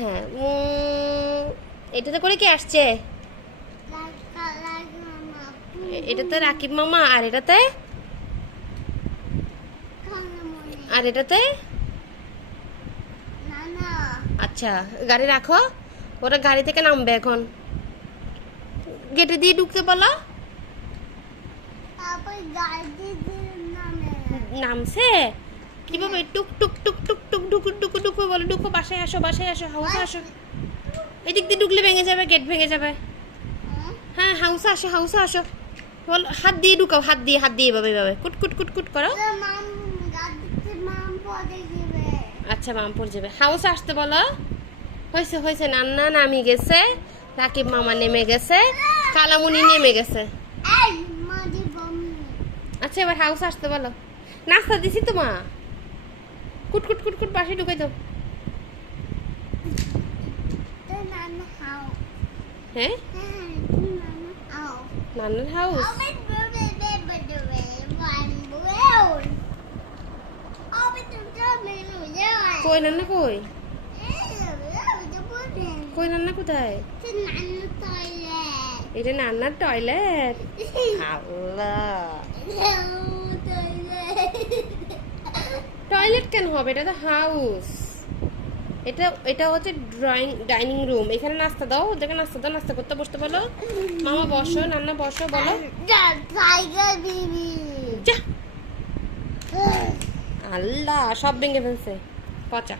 হ্যাঁ এটাতে করে কে আসছে? এটাতে রাকিব মামা, আর এটাতে আচ্ছা গাড়ি রাখো, ওরা গাড়ি থেকে নামবে এখন। গেটে দিয়ে ঢুকতে বলো। নামছে কিভাবে? টুক টুক টুক টুক টুক ঢুকু ঢুকু ঢুকু বলো, ঢুকো, বাসায় আসো, বাসায় আসো, হাউসে আসো। এদিক দিয়ে ঢুকলে ভেঙে যাবে, গেট ভেঙে যাবে। হ্যাঁ হাউসে আসো, হাউসে আসো বল। হাত দিয়ে ঢুকাও, হাত দিয়ে এভাবে এভাবে কুট কুট কুট কুট করো। আচ্ছা মাম পড়ে যাবে। হাউসে আসতে বলো। হয়েছে হয়েছে, নান্না নামি গেছে, রাকিব মামা নেমে গেছে, কালামুনি নেমে গেছে। আচ্ছা এবার হাউসে আসতে বলো। নাস্তা দিছি তো মা, কুট কুট কুট কুট বাসে ঢুকাই দাও। হ্যাঁ নান্নার হাউস। কই নান্না কই? কই নান্না কোথায়? এটা নান্নার টয়লেট। আল্লাহ, টয়লেট কেন হবে? এটা তো হাউস। এটা হচ্ছে ডাইনিং রুম। এখানে নাস্তা দাও, ওদেরকে নাস্তা দাও, নাস্তা করতে বসতে বলো। মামা বসো, নান্না বসো বলো। যা, আল্লাহ সব ভেঙে ফেলছে, পচা।